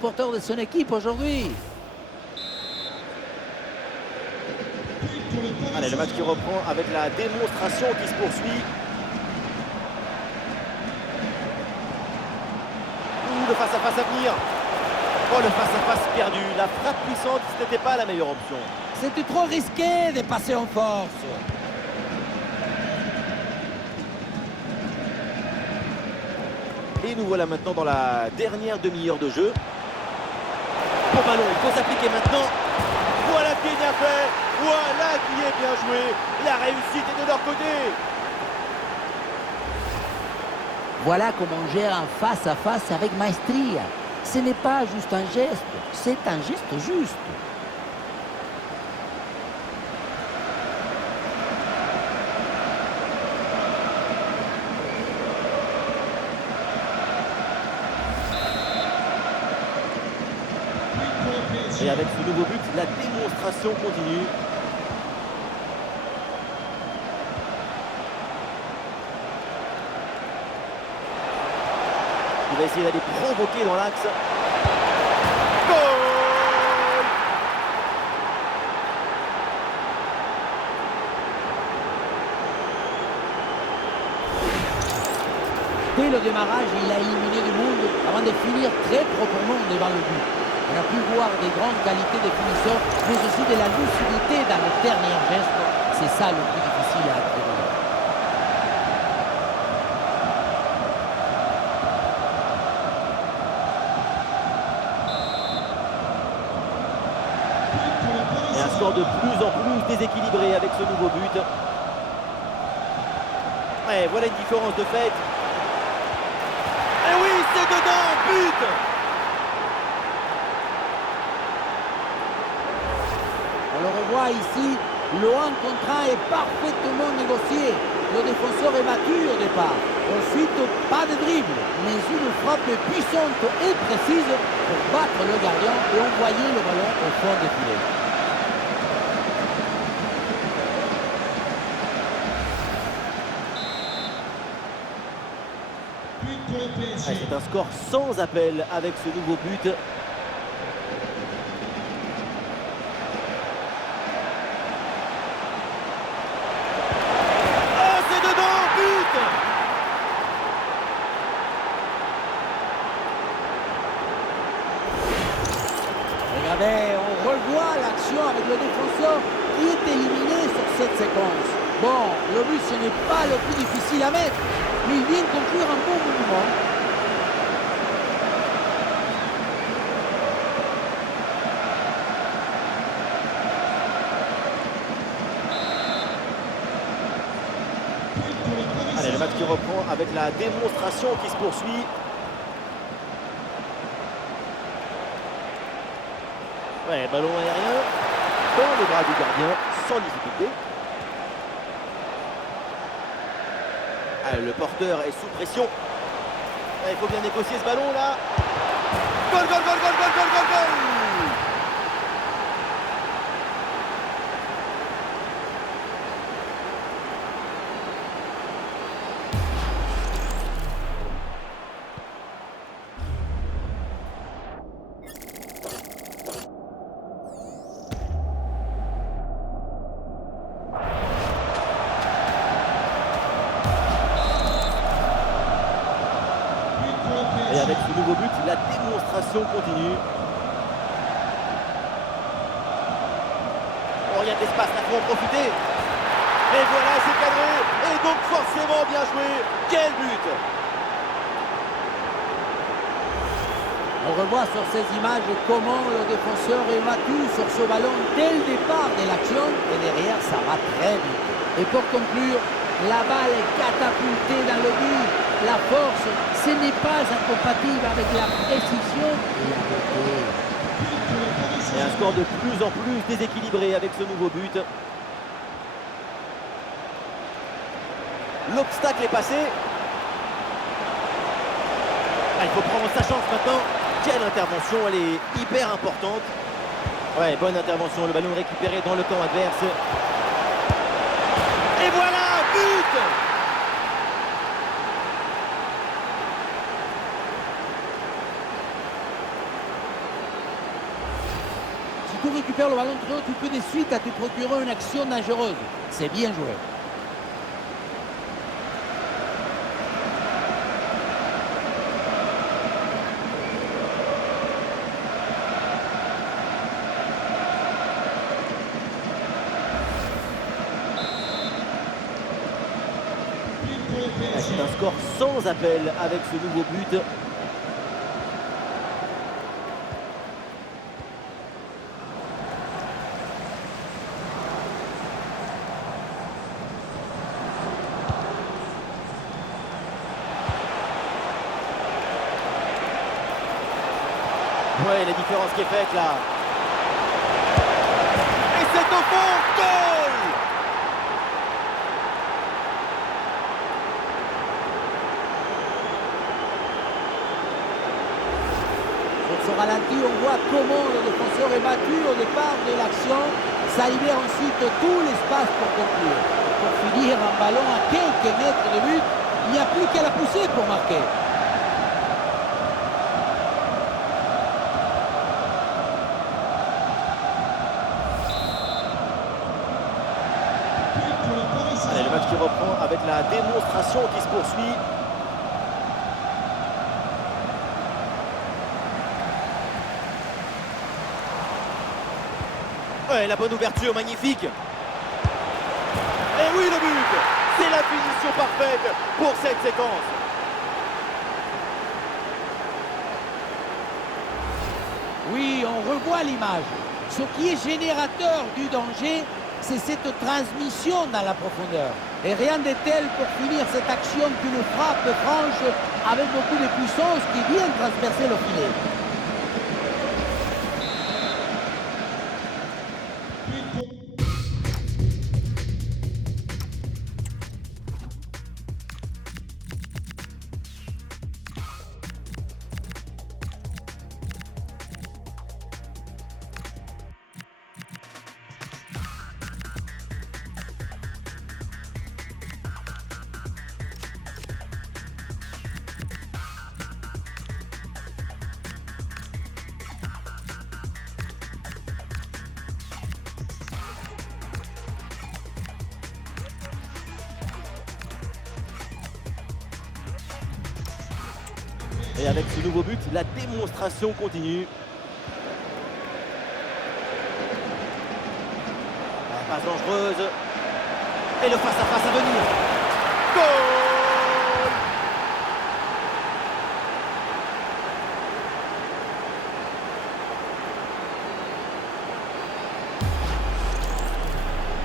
Porteur de son équipe aujourd'hui. Allez, le match qui reprend avec la démonstration qui se poursuit. Le face-à-face à venir. Oh, le face-à-face perdu. La frappe puissante, ce n'était pas la meilleure option. C'était trop risqué de passer en force. Et nous voilà maintenant dans la dernière demi-heure de jeu. Bon ballon, il faut s'appliquer maintenant. Voilà qui est bien fait. Voilà qui est bien joué. La réussite est de leur côté. Voilà comment on gère un face-à-face avec maestria. Ce n'est pas juste un geste, c'est un geste juste. Et avec ce nouveau but, la démonstration continue. Il va essayer d'aller provoquer dans l'axe. Goal! Dès le démarrage, il a éliminé du monde avant de finir très proprement devant le but. On a pu voir des grandes qualités de finisseur, mais aussi de la lucidité dans le dernier geste. C'est ça le plus difficile à acquérir. Et un score de plus en plus déséquilibré avec ce nouveau but. Ouais, voilà une différence de fait. Et oui, c'est dedans, but! On le revoit ici, le 1 contre 1 est parfaitement négocié. Le défenseur est battu au départ. Ensuite, pas de dribble, mais une frappe puissante et précise pour battre le gardien et envoyer le ballon au fond des filets. Ah, c'est un score sans appel avec ce nouveau but. Oh, c'est dedans, but! Regardez, on revoit l'action avec le défenseur qui est éliminé sur cette séquence. Bon, le but ce n'est pas le plus difficile à mettre, mais il vient conclure un bon mouvement. Allez, le match qui reprend avec la démonstration qui se poursuit. Ouais, ballon aérien dans les bras du gardien, sans difficulté. Allez, le porteur est sous pression. Ouais, il faut bien négocier ce ballon là. Goal, goal, goal, goal, goal, goal, goal, goal! Et avec ce nouveau but, la démonstration continue. Oh, il y a de l'espace, là, faut en profiter. Et voilà, c'est cadré. Et donc forcément bien joué. Quel but! On revoit sur ces images comment le défenseur est battu sur ce ballon dès le départ de l'action et derrière ça va très vite. Et pour conclure, la balle est catapultée dans le but. La force, ce n'est pas incompatible avec la précision et la beauté. Et un score de plus en plus déséquilibré avec ce nouveau but. L'obstacle est passé. Ah, il faut prendre sa chance maintenant. Quelle intervention, elle est hyper importante. Ouais, bonne intervention, le ballon récupéré dans le camp adverse. Et voilà, but! tu récupères le ballon très haut, tu peux de suite à te procurer une action dangereuse. C'est bien joué. C'est un score sans appel avec ce nouveau but. Ouais, la différence qui est faite là. Et c'est au fond, goal! Sur ce ralenti, on voit comment le défenseur est battu au départ de l'action. Ça libère ensuite tout l'espace pour conclure. Pour finir un ballon à quelques mètres de but, il n'y a plus qu'à la pousser pour marquer. Allez, le match qui reprend avec la démonstration qui se poursuit. Ouais, la bonne ouverture, magnifique. Et oui, le but! C'est la finition parfaite pour cette séquence. Oui, on revoit l'image. Ce qui est générateur du danger, c'est cette transmission dans la profondeur. Et rien de tel pour finir cette action qu'une frappe franche avec beaucoup de puissance qui vient transpercer le filet. Et avec ce nouveau but, la démonstration continue. La passe dangereuse. Et le face-à-face à venir. Goal!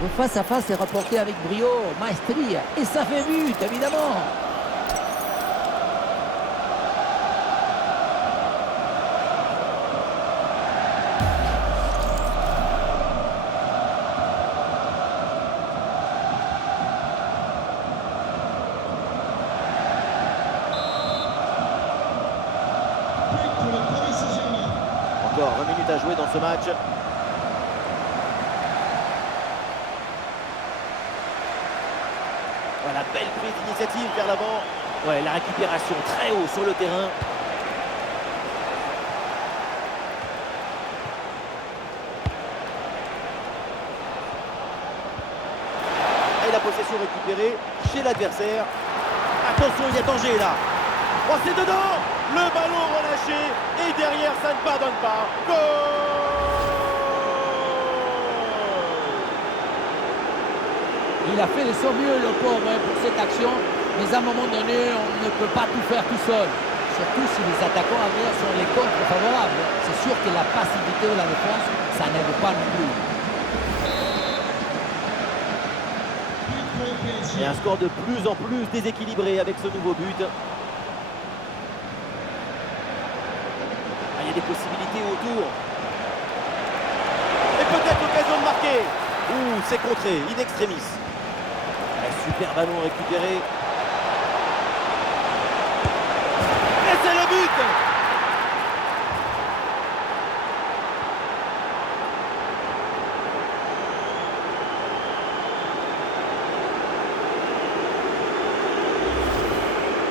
Le face-à-face est rapporté avec brio, maestria, et ça fait but, évidemment. Encore 20 minutes à jouer dans ce match. Voilà, belle prise d'initiative vers l'avant. Ouais, la récupération très haut sur le terrain. Et la possession récupérée chez l'adversaire. Attention, il y a danger là. Oh, c'est dedans! Le ballon relâché. Et derrière, ça ne pardonne pas. Goal! Il a fait de son mieux, le pauvre, pour cette action. Mais à un moment donné, on ne peut pas tout faire tout seul. Surtout si les attaquants adverses sont les contre favorables. C'est sûr que la passivité de la défense, ça n'aide pas non plus. Et un score de plus en plus déséquilibré avec ce nouveau but. Il y a des possibilités autour. Et peut-être l'occasion de marquer. Ouh, c'est contré, in extremis. Un super ballon récupéré. Et c'est le but!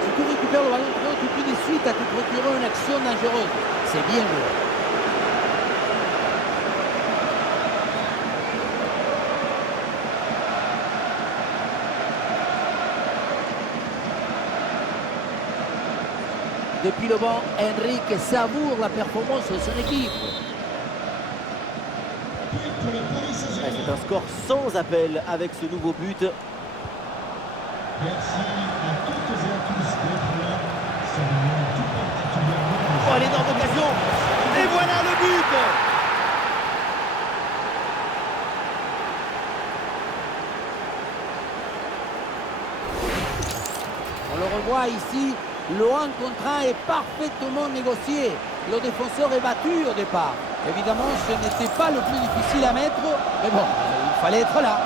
Si tu récupères le ballon très haut, tu peux de suite à te procurer une action dangereuse. C'est bien joué. Depuis le banc, Enrique savoure la performance de son équipe. C'est un score sans appel avec ce nouveau but. Merci à toutes et à tous d'être là. C'est un moment tout particulièrement. Oh, l'énorme occasion! Et voilà le but! On le revoit ici, le 1 contre 1 est parfaitement négocié. Le défenseur est battu au départ. Évidemment, ce n'était pas le plus difficile à mettre, mais bon, il fallait être là.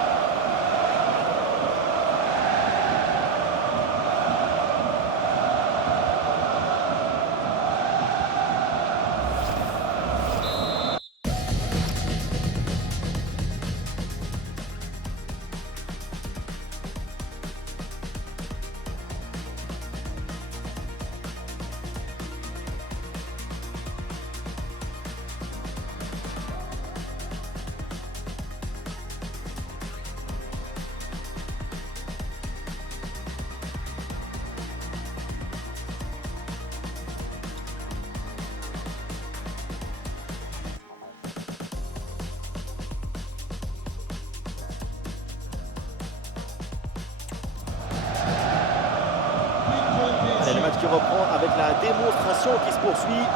Allez, le match qui reprend avec la démonstration qui se poursuit.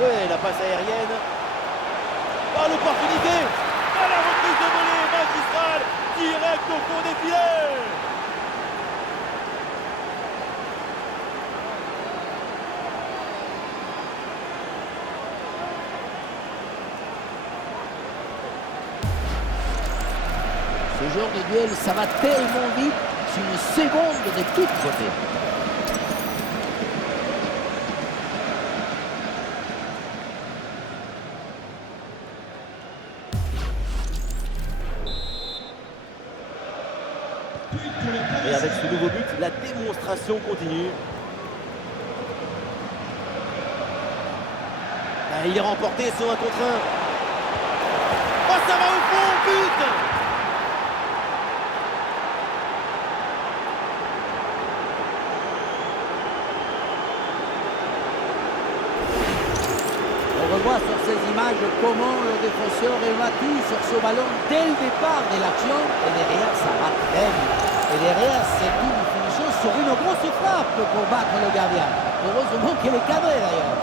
Oui, la passe aérienne. Oh, l'opportunité! Oh, la reprise de volée magistrale, direct au fond des filets! Ce genre de duel, ça va tellement vite, c'est une seconde de toute beauté. Et avec ce nouveau but, la démonstration continue. Ah, il est remporté sur 1 contre 1. Oh, ça va au fond, but! On revoit sur ces images comment le défenseur est battu sur ce ballon dès le départ de l'action. Et derrière, ça va très vite. Et derrière, c'est une finition sur une grosse frappe pour battre le gardien. Heureusement qu'elle est cadrée d'ailleurs.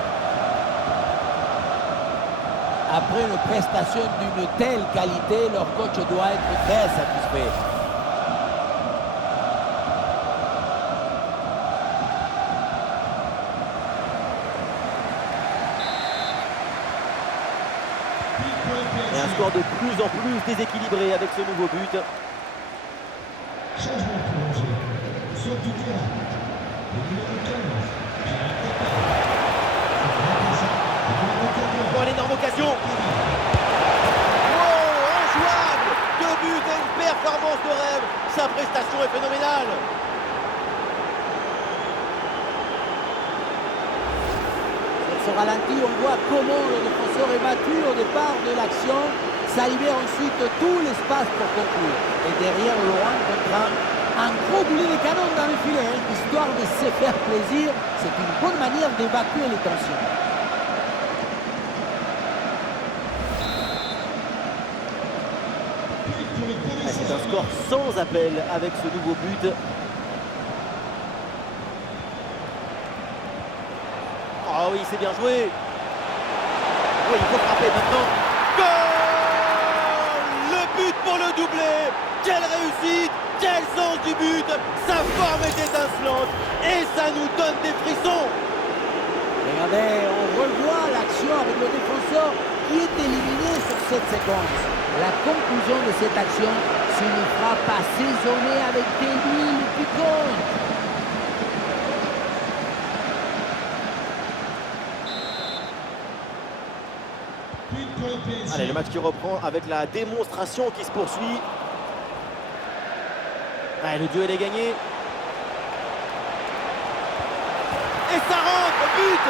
Après une prestation d'une telle qualité, leur coach doit être très satisfait. Et un score de plus en plus déséquilibré avec ce nouveau but. Changement prolongé. Saute du terrain. Le numéro 15. Oh, l'énorme occasion! Wow, injouable! 2 buts et une performance de rêve. Sa prestation est phénoménale. Sur ce ralenti, on voit comment le défenseur est battu au départ de l'action. Ça libère ensuite tout l'espace pour conclure. Et derrière le 1 contre 1, un gros boulet de canon dans le filet, histoire de se faire plaisir. C'est une bonne manière d'évacuer les tensions. C'est un score sans appel avec ce nouveau but. Oh oui, c'est bien joué. Oui, il faut frapper maintenant. Goal! Le but pour le doublé. Quelle réussite! Quel sens du but! Sa forme est étincelante et ça nous donne des frissons. Regardez, on revoit l'action avec le défenseur qui est éliminé sur cette séquence. La conclusion de cette action, c'est une frappe assaisonnée avec des huiles piquantes. Allez, le match qui reprend avec la démonstration qui se poursuit. Allez, le duel est gagné. Et ça rentre, but!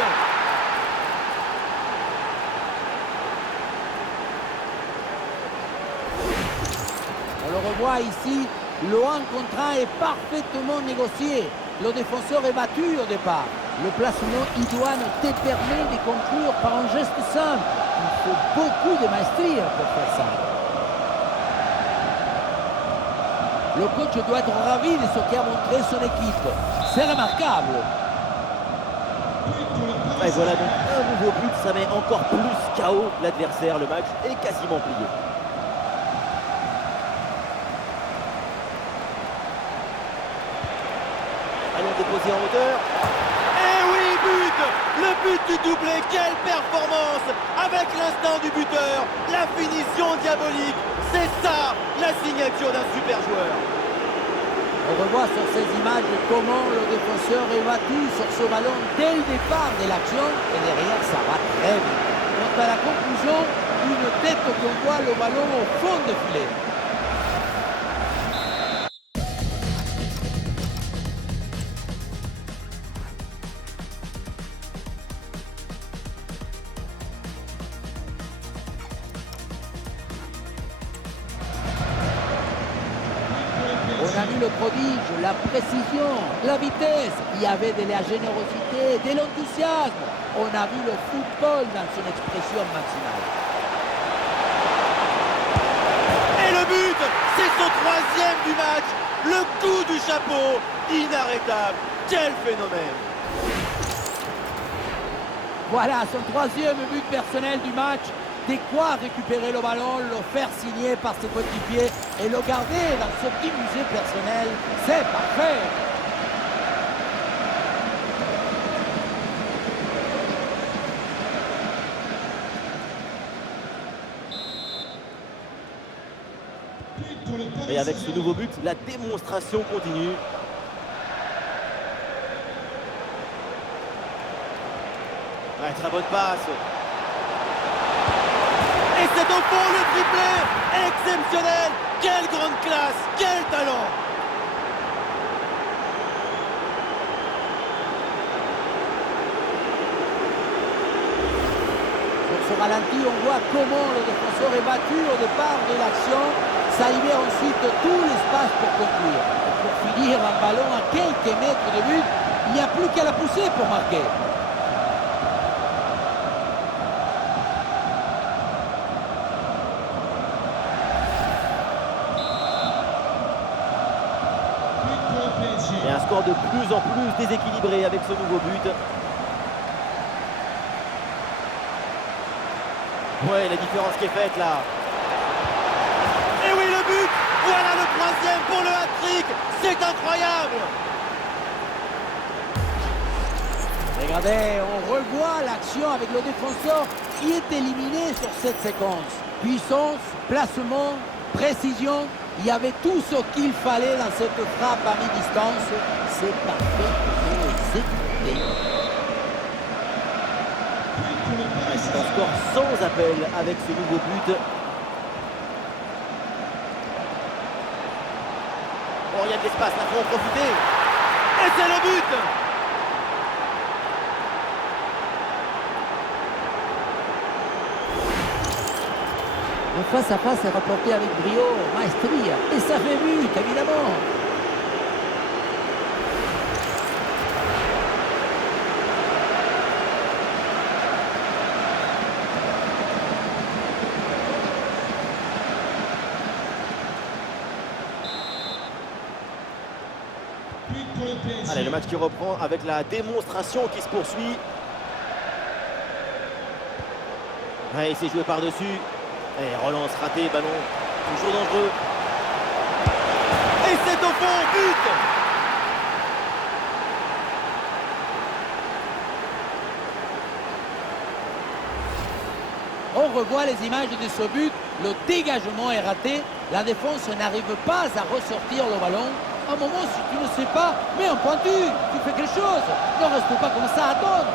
On le revoit ici, le 1 contre 1 est parfaitement négocié. le défenseur est battu au départ. Le placement idoine te permet de conclure par un geste simple. Il faut beaucoup de maestria pour faire ça. Le coach doit être ravi de ce qu'a montré son équipe. C'est remarquable. Et voilà donc un nouveau but, ça met encore plus KO l'adversaire. Le match est quasiment plié. Allons déposer en hauteur. Et oui, but! Le but du doublé, quelle performance! Avec l'instinct du buteur, la finition diabolique, c'est ça la signature d'un super joueur. On revoit sur ces images comment le défenseur est battu sur ce ballon dès le départ de l'action et derrière ça va très vite. Quant à la conclusion, une tête qu'on voit le ballon au fond du filet. On a vu le prodige, la précision, la vitesse. Il y avait de la générosité, de l'enthousiasme. On a vu le football dans son expression maximale. Et le but, c'est son troisième du match. Le coup du chapeau, inarrêtable. Quel phénomène! Voilà son troisième but personnel du match. De quoi récupérer le ballon, le faire signer par ses coéquipiers et le garder dans ce petit musée personnel. C'est parfait. Et avec ce nouveau but, la démonstration continue. Ouais, très bonne passe. Et c'est au fond le triplé. Exceptionnel. Quelle grande classe. Quel talent. Sur ce ralenti, on voit comment le défenseur est battu au départ de l'action. Ça libère ensuite tout l'espace pour conclure. Et pour finir un ballon à quelques mètres de but, il n'y a plus qu'à la pousser pour marquer. Et un score de plus en plus déséquilibré avec ce nouveau but. Ouais, la différence qui est faite là. Et oui, le but! Voilà le troisième pour le hat-trick! C'est incroyable! Regardez, on revoit l'action avec le défenseur qui est éliminé sur cette séquence. Puissance, placement, précision, il y avait tout ce qu'il fallait dans cette frappe à mi-distance. C'est parfaitement exécuté. C'est un score sans appel avec ce nouveau but. Oh, il y a de l'espace, là, faut en profiter. Et c'est le but! Le face-à-face est rapporté avec brio, maestria, et ça fait but, évidemment. Allez, le match qui reprend avec la démonstration qui se poursuit. Ouais, il s'est joué par-dessus. Et relance ratée, ballon toujours dangereux. Et c'est au fond, but! On revoit les images de ce but, le dégagement est raté, la défense n'arrive pas à ressortir le ballon. À un moment, si tu ne sais pas, mets un pointu, tu fais quelque chose, ne reste pas comme ça à attendre.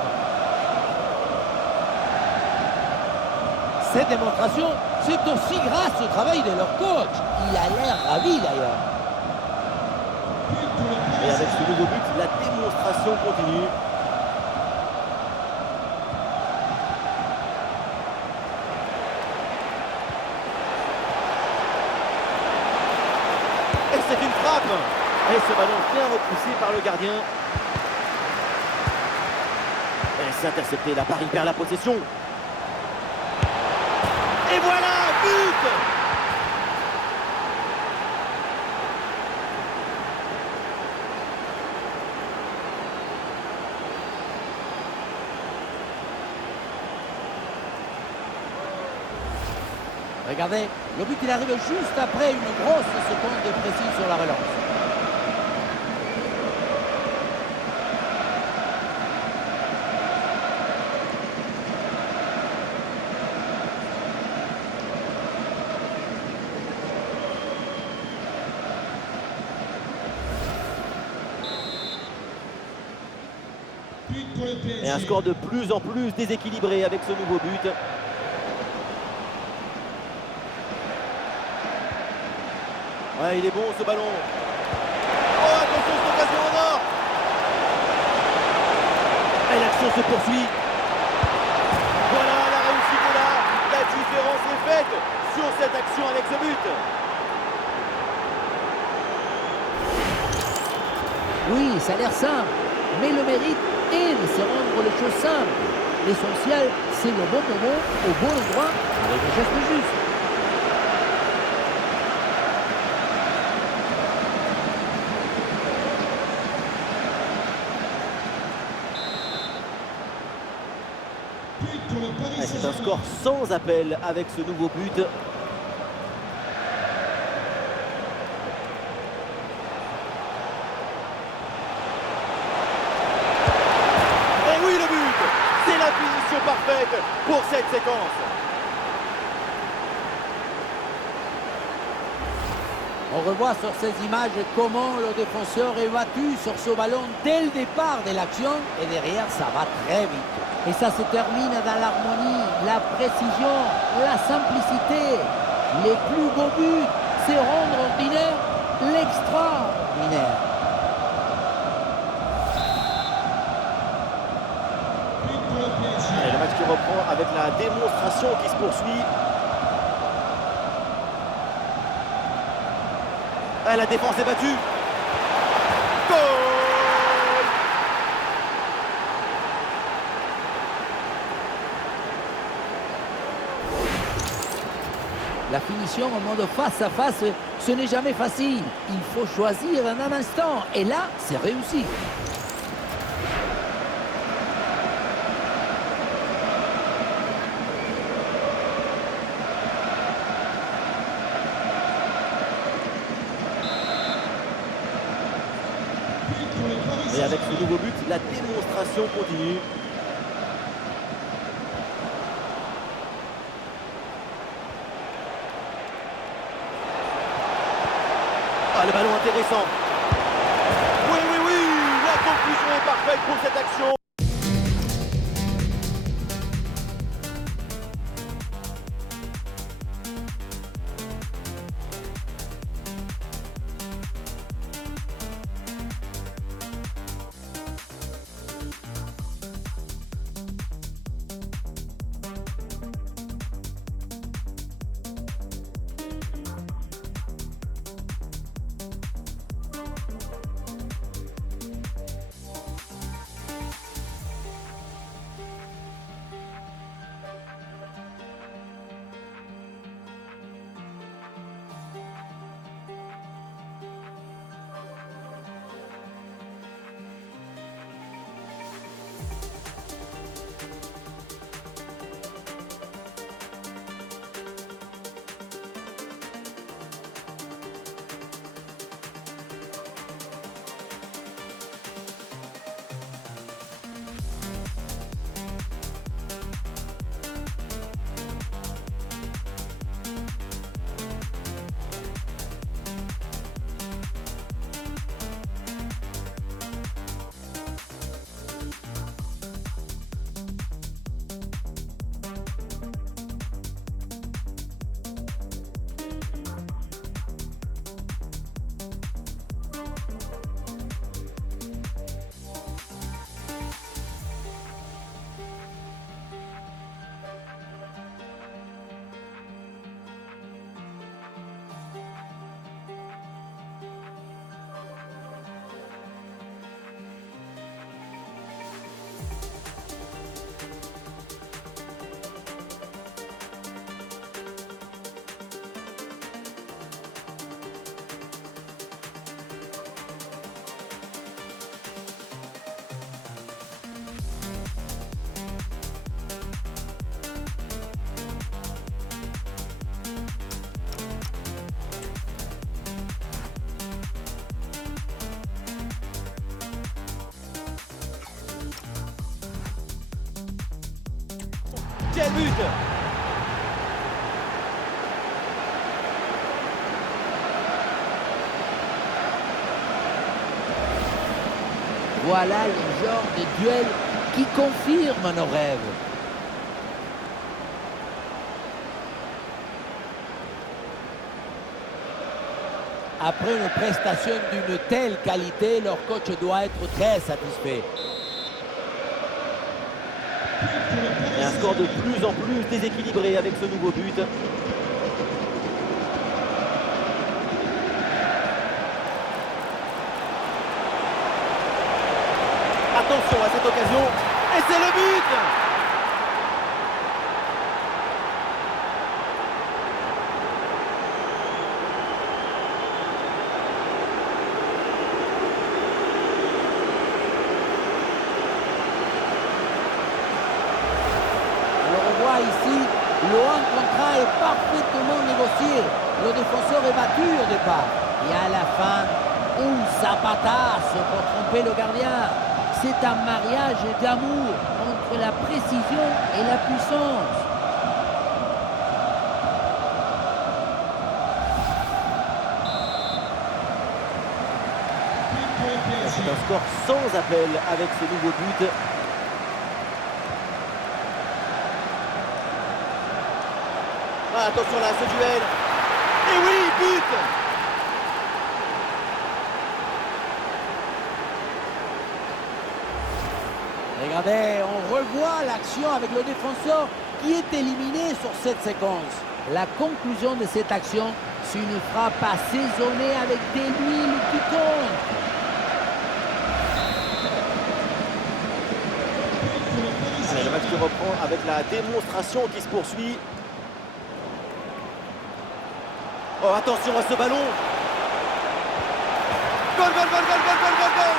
Cette démonstration, c'est aussi grâce au travail de leur coach. Il a l'air ravi d'ailleurs. Et avec ce nouveau but, la démonstration continue. Et c'est une frappe! Et ce ballon bien repoussé par le gardien. Et c'est intercepté, la Paris perd la possession. Et voilà, but! Regardez, le but il arrive juste après une grosse seconde de pression sur la relance. But pour le PSG. Et un score de plus en plus déséquilibré avec ce nouveau but. Ouais, il est bon ce ballon. Oh, attention, cette occasion en or. Et l'action se poursuit. Voilà, la réussite est là. La différence est faite sur cette action avec ce but. Oui, ça a l'air simple, mais le mérite est de se rendre les choses simples. L'essentiel, c'est le bon moment, au bon endroit, avec le geste juste. But pour le Paris Ouais, c'est un Saint-Germain. score sans appel avec ce nouveau but. Et oui, le but! C'est la finition parfaite pour cette séquence. On revoit sur ces images comment le défenseur est battu sur ce ballon dès le départ de l'action et derrière ça va très vite. Et ça se termine dans l'harmonie, la précision, la simplicité. Les plus beaux buts, c'est rendre ordinaire l'extraordinaire. But pour le PSG. Et le match qui reprend avec la démonstration qui se poursuit. Ah, la défense est battue. Goal! La finition en mode face à face, ce n'est jamais facile. Il faut choisir en un instant. Et là, c'est réussi. But pour le Paris Et avec Saint-Germain. ce nouveau but, la démonstration continue. Ah, le ballon intéressant. Oui, oui, oui, la conclusion est parfaite pour cette action. Quel but! Voilà le genre de duel qui confirme nos rêves. Après une prestation d'une telle qualité, leur coach doit être très satisfait. Et un score de plus en plus déséquilibré avec ce nouveau but. Attention à cette occasion. Et c'est le but! On voit ici, le 1 contre 1 est parfaitement négocié. Le défenseur est battu au départ. Et à la fin, zapatasse pour tromper le gardien. C'est un mariage d'amour entre la précision et la puissance. C'est un score sans appel avec ce nouveau but. Ah, attention là, ce duel. Et oui, but! Regardez, on revoit l'action avec le défenseur qui est éliminé sur cette séquence. La conclusion de cette action, c'est une frappe assaisonnée avec des l'huile qui compte. Allez, le match qui reprend avec la démonstration qui se poursuit. Oh, attention à ce ballon. Goal, goal, goal, goal, goal, goal, goal, goal!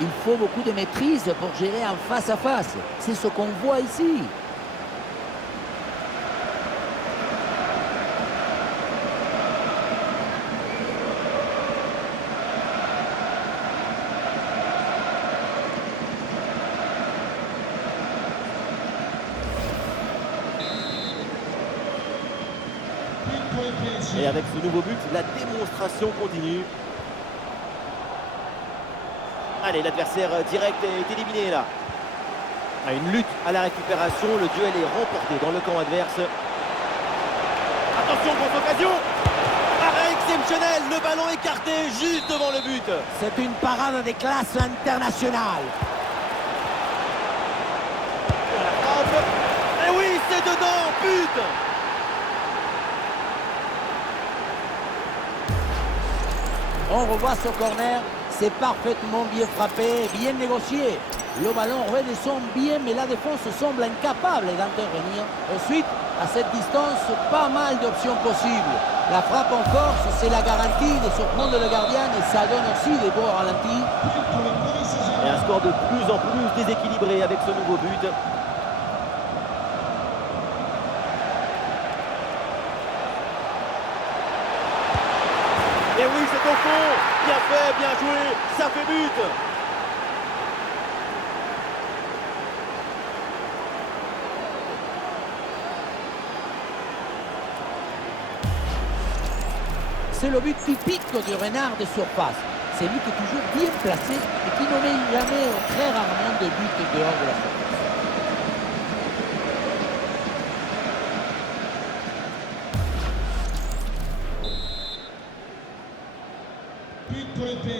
Il faut beaucoup de maîtrise pour gérer en face à face. C'est ce qu'on voit ici. Et avec ce nouveau but, la démonstration continue. Allez, l'adversaire direct est éliminé là. À une lutte à la récupération, le duel est remporté dans le camp adverse. Attention, grosse occasion. Arrêt exceptionnel, le ballon écarté juste devant le but. C'est une parade de classe internationale. La frappe. Et oui, c'est dedans, but. On revoit ce corner, c'est parfaitement bien frappé, bien négocié. Le ballon redescend bien, mais la défense semble incapable d'intervenir. Ensuite, à cette distance, pas mal d'options possibles. La frappe en force, c'est la garantie de surprendre le gardien et ça donne aussi des beaux ralentis. Et un score de plus en plus déséquilibré avec ce nouveau but. Et oui, c'est au fond. Bien fait, bien joué. Ça fait but. C'est le but typique du renard de surface. C'est lui qui est toujours bien placé et qui ne met jamais très rarement de but dehors de la surface.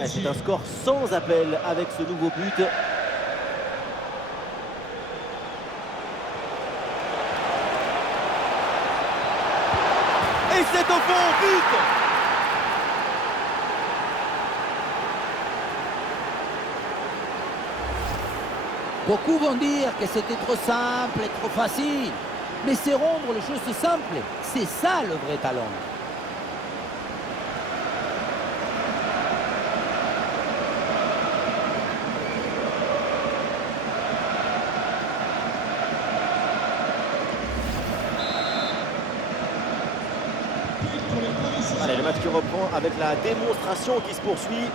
C'est un score sans appel avec ce nouveau but. Et c'est au fond, but! Beaucoup vont dire que c'était trop simple et trop facile. Mais c'est rendre les choses simples. C'est ça le vrai talent. Allez, le match match qui reprend avec la démonstration qui se poursuit.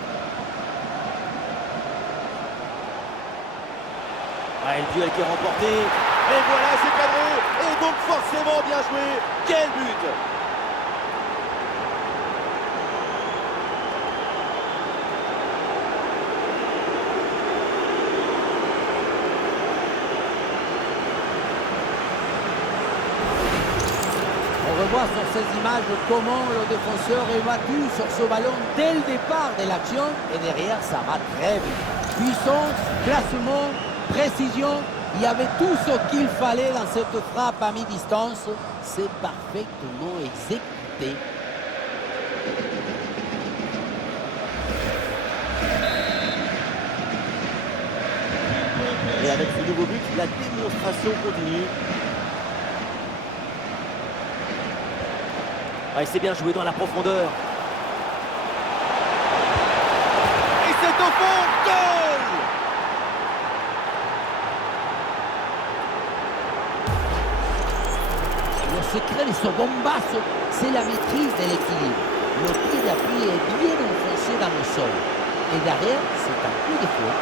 Ouais, le duel qui est remporté. Et voilà, c'est cadré. Et donc forcément bien joué. Quel but! On revoit sur ces images comment le défenseur est battu sur ce ballon dès le départ de l'action et derrière ça va très vite. Puissance, placement, précision, il y avait tout ce qu'il fallait dans cette frappe à mi-distance. C'est parfaitement exécuté. Et avec ce nouveau but, la démonstration continue. Ouais, c'est bien joué dans la profondeur. Et c'est au fond, goal! Le secret de ce bombasso, c'est la maîtrise de l'équilibre. Le pied d'appui est bien enfoncé dans le sol. Et derrière, c'est un coup de fouet.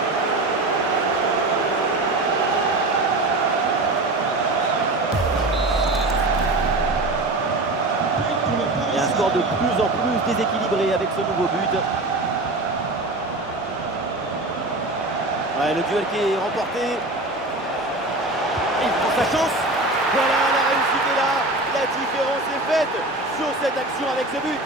Et un score de plus en plus déséquilibré avec ce nouveau but. Ouais, le duel qui est remporté. Il prend sa chance. Voilà, la réussite est là. La différence est faite sur cette action avec ce but.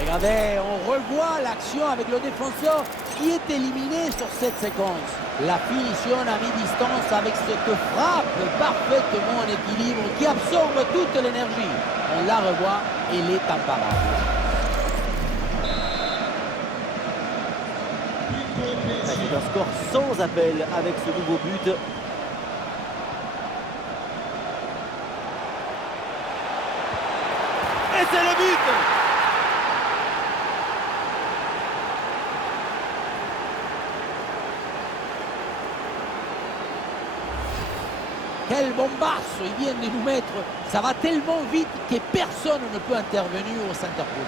Regardez, on revoit l'action avec le défenseur qui est éliminé sur cette séquence. La finition à mi-distance avec cette frappe parfaitement en équilibre qui absorbe toute l'énergie. On la revoit, elle est imparable. C'est un score sans appel avec ce nouveau but. Et c'est le but! Quel bombasso il vient de nous mettre. Ça va tellement vite que personne ne peut intervenir au centre opposé.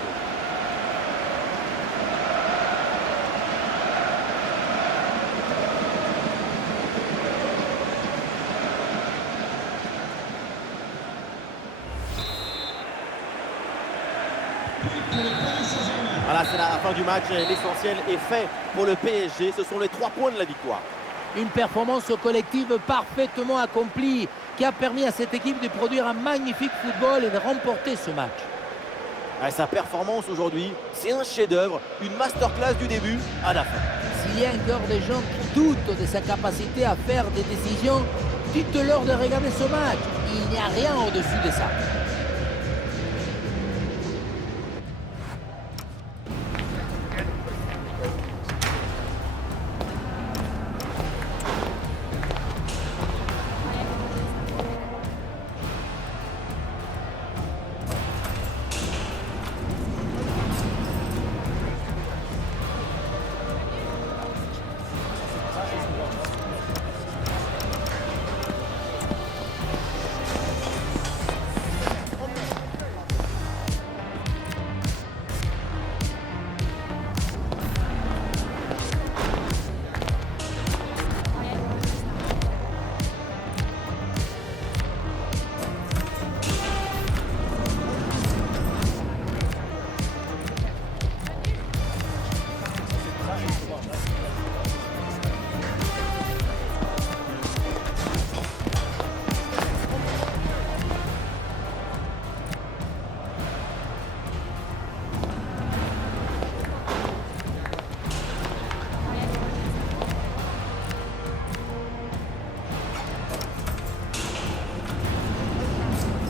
Voilà, c'est la fin du match. L'essentiel est fait pour le PSG. Ce sont les 3 points de la victoire. Une performance collective parfaitement accomplie qui a permis à cette équipe de produire un magnifique football et de remporter ce match. Ouais, sa performance aujourd'hui, c'est un chef-d'œuvre, une masterclass du début à la fin. S'il y a encore des gens qui doutent de sa capacité à faire des décisions, dites-leur de regarder ce match. Il n'y a rien au-dessus de ça.